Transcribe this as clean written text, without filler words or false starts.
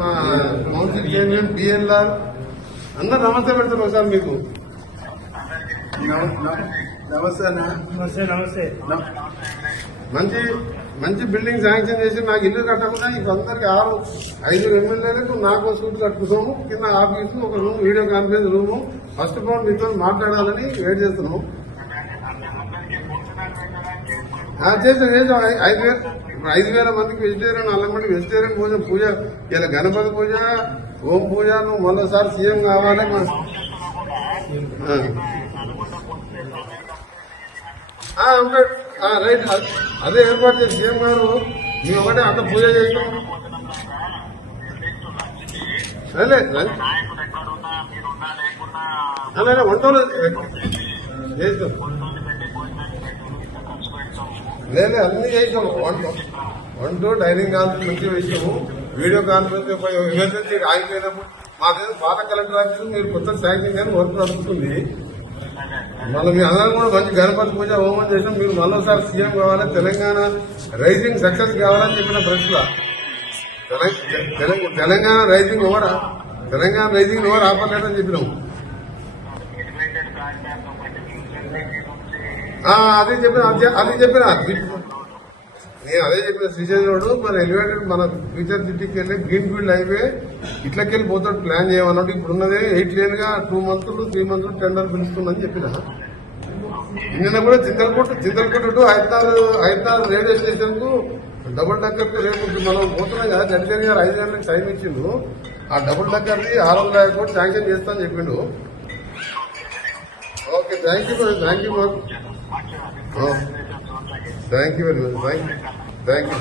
మా council chairman BNR అందరు నమస్తే పెడతారు ఒకసారి మీకు. నమస్తే అన్న. నమస్తే నమస్తే. మంచి మంచి బిల్డింగ్ శాంక్షన్ చేసి నాకు ఇల్లు కట్టకుండా ఇప్పుడు అందరికి 5 ఎమ్మెల్యేలకు నాకు సూట్ కట్టుకున్నాము. కింద ఆఫీసు, ఒక room, video conference room. First of all మీతో మాట్లాడాలని వెయిట్ చేస్తున్నాము. చేసాం 5,000 మందికి వెజిటేరియన్, 4 మందికి వెజిటేరియన్ పూజ. ఇలా గణపతి పూజ, ఓం పూజ. నువ్వు మొన్నసారి సీఎం కావాలి. రైట్, అదే ఏర్పాటు చేసి సీఎం గారు మీ ఒకటే అక్కడ పూజ చేయటం. అలాగే వంటలు చేస్తాం. లేదు అన్ని చేసాము. వంట డైనింగ్ హాల్ మంచిగా వేసాము. వీడియో కాన్ఫరెన్స్ ఎమర్జెన్సీ ఆగిపోయినప్పుడు మాకేదో పాత కలెక్టర్ ఆఫీసు మీరు కొత్త శాంక్షన్ కానీ వర్క్ నడుపుతుంది. మళ్ళీ మీ అందరం కూడా మంచి గణపతి పూజ హోమం చేసాం. మీరు మరోసారి సీఎం కావాలి, తెలంగాణ రైజింగ్ సక్సెస్ కావాలని చెప్పిన ప్రశ్న. తెలంగాణ రైజింగ్ ఓవర్ ఆపలేదని చెప్పినాం. అదే చెప్పిన నేను అదే చెప్పిన శ్రీశైలం రోడ్ మన ఎలివేటెడ్ మన ఫ్యూచర్ సిటీకి వెళ్ళి గ్రీన్ ఫీల్డ్ హైవే ఇట్లకెళ్ళి పోతాడు ప్లాన్ చేయమన్నాడు. ఇప్పుడు ఉన్నదే 8 లేన్ గా 2 మంత్స్ 3 మంత్స్ టెండర్ పిలుస్తుందని చెప్పిన. నిన్న కూడా చింతలకోట టు హైదరాబాద్ రైల్వే స్టేషన్ కు డబుల్ డక్కర్ రేపు మనం పోతున్నాం కదా. జడ్జి గారు 5 గంటలకు టైం ఇచ్చిండు. ఆ డబుల్ డక్కర్ది 600 కోట్లు శాంక్షన్ చేస్తా అని చెప్పిండు. Okay, thank you very much. Thank you.